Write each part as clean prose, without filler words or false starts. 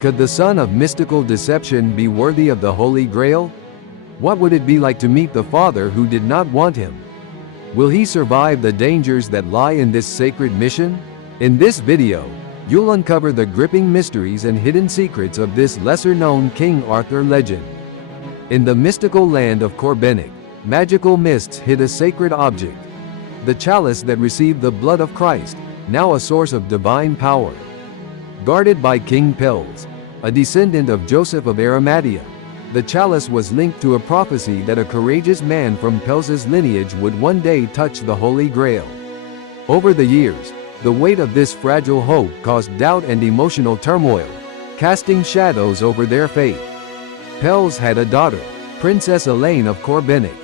Could the son of mystical deception be worthy of the Holy Grail? What would it be like to meet the father who did not want him? Will he survive the dangers that lie in this sacred mission? In this video, you'll uncover the gripping mysteries and hidden secrets of this lesser-known King Arthur legend. In the mystical land of Corbenic, magical mists hid a sacred object, the chalice that received the blood of Christ, now a source of divine power. Guarded by King Pels, a descendant of Joseph of Arimathea, the chalice was linked to a prophecy that a courageous man from Pels's lineage would one day touch the Holy Grail. Over the years, the weight of this fragile hope caused doubt and emotional turmoil, casting shadows over their fate. Pels had a daughter, Princess Elaine of Corbenic.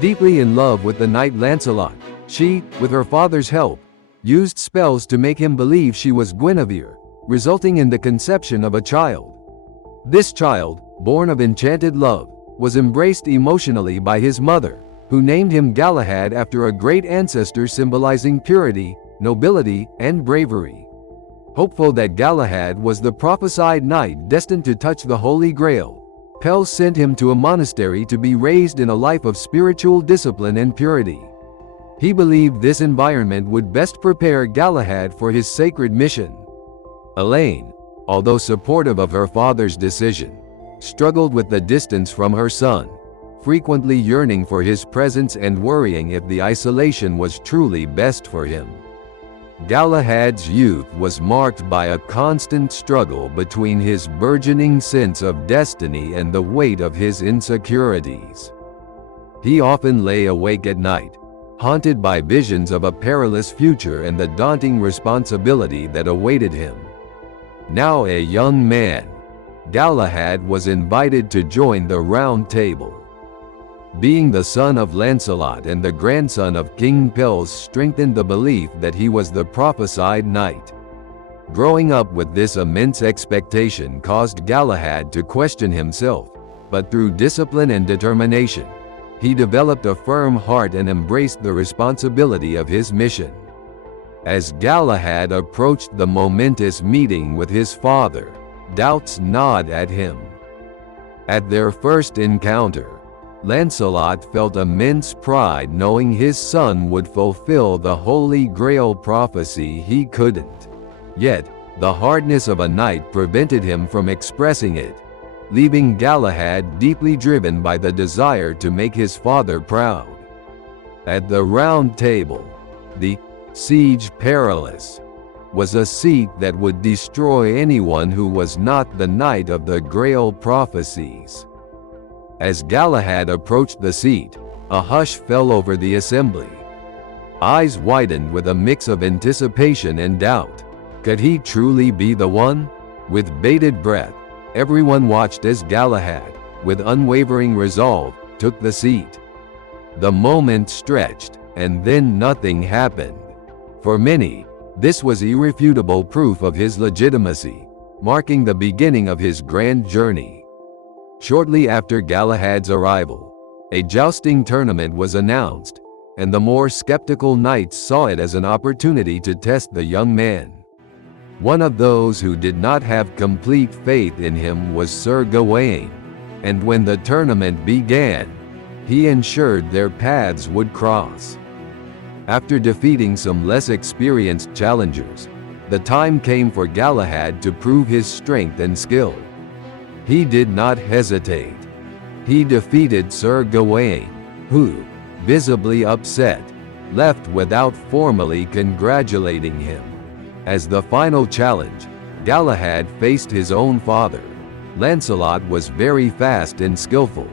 Deeply in love with the knight Lancelot, she, with her father's help, used spells to make him believe she was Guinevere, resulting in the conception of a child. This child, born of enchanted love, was embraced emotionally by his mother, who named him Galahad after a great ancestor symbolizing purity, nobility, and bravery. Hopeful that Galahad was the prophesied knight destined to touch the Holy Grail, Pels sent him to a monastery to be raised in a life of spiritual discipline and purity. He believed this environment would best prepare Galahad for his sacred mission. Elaine, although supportive of her father's decision, struggled with the distance from her son, frequently yearning for his presence and worrying if the isolation was truly best for him. Galahad's youth was marked by a constant struggle between his burgeoning sense of destiny and the weight of his insecurities. He often lay awake at night, haunted by visions of a perilous future and the daunting responsibility that awaited him. Now a young man, Galahad was invited to join the Round Table. Being the son of Lancelot and the grandson of King Pels strengthened the belief that he was the prophesied knight. Growing up with this immense expectation caused Galahad to question himself, but through discipline and determination, he developed a firm heart and embraced the responsibility of his mission. As Galahad approached the momentous meeting with his father, doubts gnawed at him. At their first encounter, Lancelot felt immense pride knowing his son would fulfill the Holy Grail prophecy he couldn't. Yet, the hardness of a knight prevented him from expressing it, leaving Galahad deeply driven by the desire to make his father proud. At the Round Table, the Siege Perilous was a seat that would destroy anyone who was not the knight of the Grail prophecies. As Galahad approached the seat, a hush fell over the assembly. Eyes widened with a mix of anticipation and doubt. Could he truly be the one? With bated breath, everyone watched as Galahad, with unwavering resolve, took the seat. The moment stretched, and then nothing happened. For many, this was irrefutable proof of his legitimacy, marking the beginning of his grand journey. Shortly after Galahad's arrival, a jousting tournament was announced, and the more skeptical knights saw it as an opportunity to test the young man. One of those who did not have complete faith in him was Sir Gawain, and when the tournament began, he ensured their paths would cross. After defeating some less experienced challengers, the time came for Galahad to prove his strength and skill. He did not hesitate. He defeated Sir Gawain, who, visibly upset, left without formally congratulating him. As the final challenge, Galahad faced his own father. Lancelot was very fast and skillful,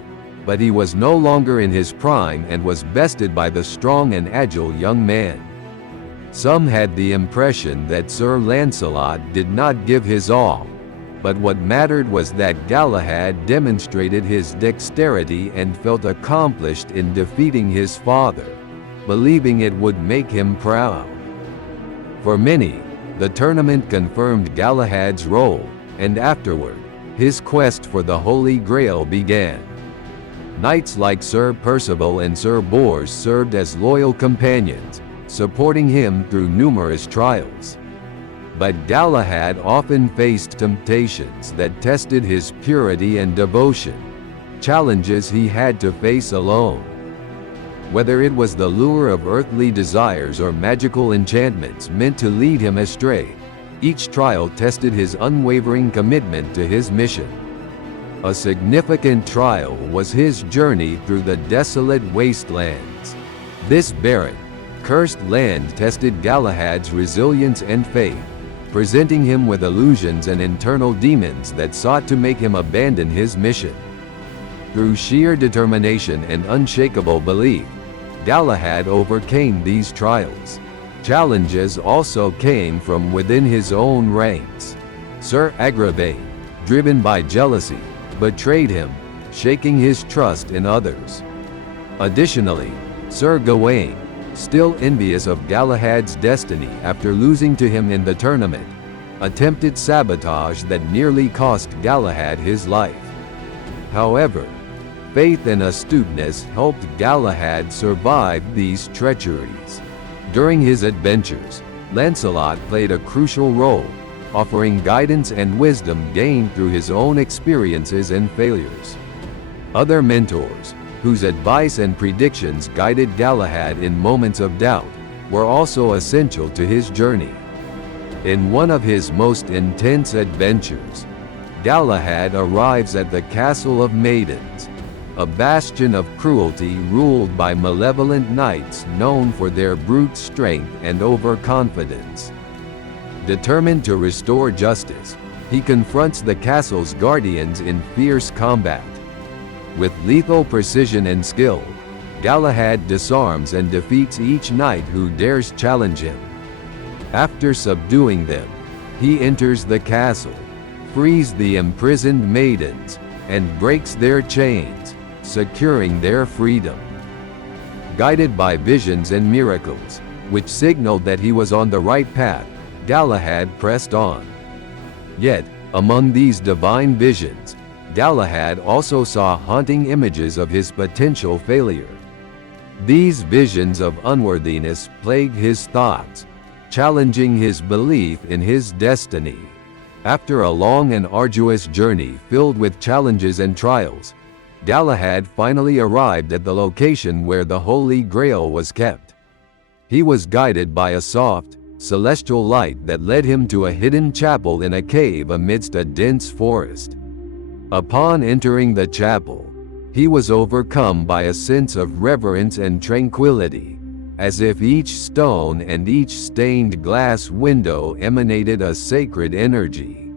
but he was no longer in his prime and was bested by the strong and agile young man. Some had the impression that Sir Lancelot did not give his all, but what mattered was that Galahad demonstrated his dexterity and felt accomplished in defeating his father, believing it would make him proud. For many, the tournament confirmed Galahad's role, and afterward, his quest for the Holy Grail began. Knights like Sir Percival and Sir Bors served as loyal companions, supporting him through numerous trials. But Galahad often faced temptations that tested his purity and devotion, challenges he had to face alone. Whether it was the lure of earthly desires or magical enchantments meant to lead him astray, each trial tested his unwavering commitment to his mission. A significant trial was his journey through the desolate wastelands. This barren, cursed land tested Galahad's resilience and faith, presenting him with illusions and internal demons that sought to make him abandon his mission. Through sheer determination and unshakable belief, Galahad overcame these trials. Challenges also came from within his own ranks. Sir Galahad, driven by jealousy, betrayed him, shaking his trust in others. Additionally, Sir Gawain, still envious of Galahad's destiny after losing to him in the tournament, attempted sabotage that nearly cost Galahad his life. However, faith and astuteness helped Galahad survive these treacheries. During his adventures, Lancelot played a crucial role, offering guidance and wisdom gained through his own experiences and failures. Other mentors, whose advice and predictions guided Galahad in moments of doubt, were also essential to his journey. In one of his most intense adventures, Galahad arrives at the Castle of Maidens, a bastion of cruelty ruled by malevolent knights known for their brute strength and overconfidence. Determined to restore justice, he confronts the castle's guardians in fierce combat. With lethal precision and skill, Galahad disarms and defeats each knight who dares challenge him. After subduing them, he enters the castle, frees the imprisoned maidens, and breaks their chains, securing their freedom. Guided by visions and miracles, which signaled that he was on the right path, Galahad pressed on. Yet, among these divine visions, Galahad also saw haunting images of his potential failure. These visions of unworthiness plagued his thoughts, challenging his belief in his destiny. After a long and arduous journey filled with challenges and trials, Galahad finally arrived at the location where the Holy Grail was kept. He was guided by a soft, celestial light that led him to a hidden chapel in a cave amidst a dense forest. Upon entering the chapel, he was overcome by a sense of reverence and tranquility, as if each stone and each stained glass window emanated a sacred energy.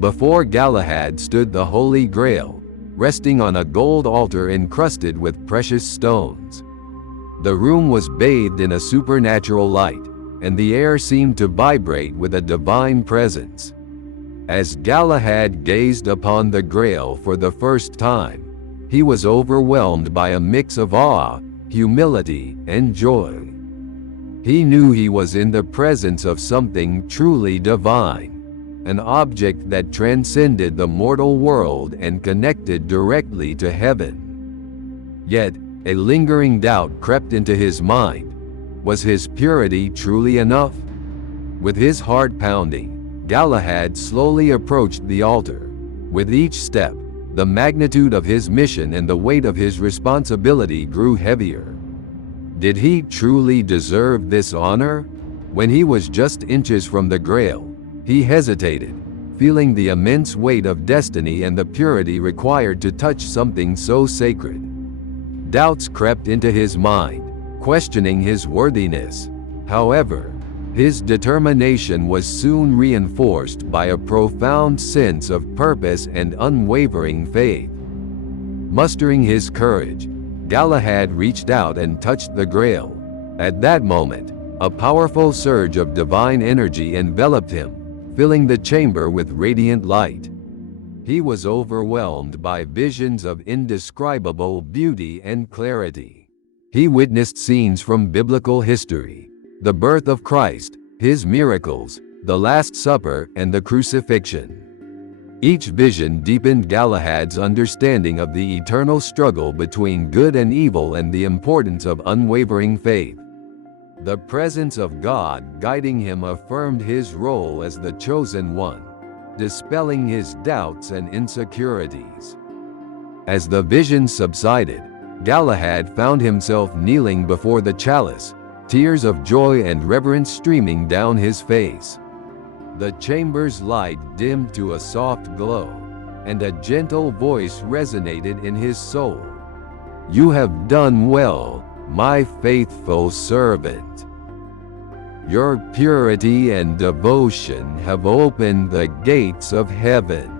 Before Galahad stood the Holy Grail, resting on a gold altar encrusted with precious stones. The room was bathed in a supernatural light, and the air seemed to vibrate with a divine presence. As Galahad gazed upon the Grail for the first time, he was overwhelmed by a mix of awe, humility, and joy. He knew he was in the presence of something truly divine, an object that transcended the mortal world and connected directly to heaven. Yet, a lingering doubt crept into his mind. Was his purity truly enough? With his heart pounding, Galahad slowly approached the altar. With each step, the magnitude of his mission and the weight of his responsibility grew heavier. Did he truly deserve this honor? When he was just inches from the Grail, he hesitated, feeling the immense weight of destiny and the purity required to touch something so sacred. Doubts crept into his mind, questioning his worthiness. However, his determination was soon reinforced by a profound sense of purpose and unwavering faith. Mustering his courage, Galahad reached out and touched the Grail. At that moment, a powerful surge of divine energy enveloped him, filling the chamber with radiant light. He was overwhelmed by visions of indescribable beauty and clarity. He witnessed scenes from biblical history, the birth of Christ, his miracles, the Last Supper, and the crucifixion. Each vision deepened Galahad's understanding of the eternal struggle between good and evil and the importance of unwavering faith. The presence of God guiding him affirmed his role as the chosen one, dispelling his doubts and insecurities. As the vision subsided, Galahad found himself kneeling before the chalice, tears of joy and reverence streaming down his face. The chamber's light dimmed to a soft glow, and a gentle voice resonated in his soul. "You have done well, my faithful servant. Your purity and devotion have opened the gates of heaven.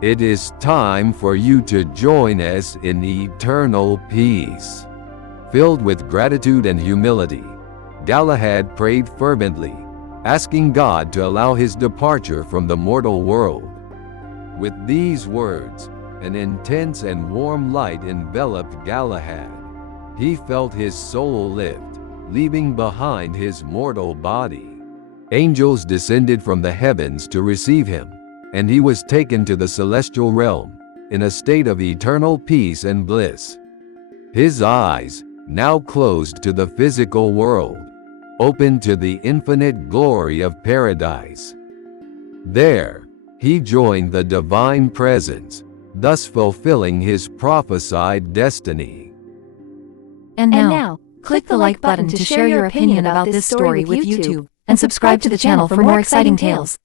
It is time for you to join us in eternal peace." Filled with gratitude and humility, Galahad prayed fervently, asking God to allow his departure from the mortal world. With these words, an intense and warm light enveloped Galahad. He felt his soul lift, leaving behind his mortal body. Angels descended from the heavens to receive him, and he was taken to the celestial realm, in a state of eternal peace and bliss. His eyes, now closed to the physical world, opened to the infinite glory of paradise. There, he joined the divine presence, thus fulfilling his prophesied destiny. And now, click the like button to share your opinion about this story with YouTube, and subscribe to the channel for more exciting tales.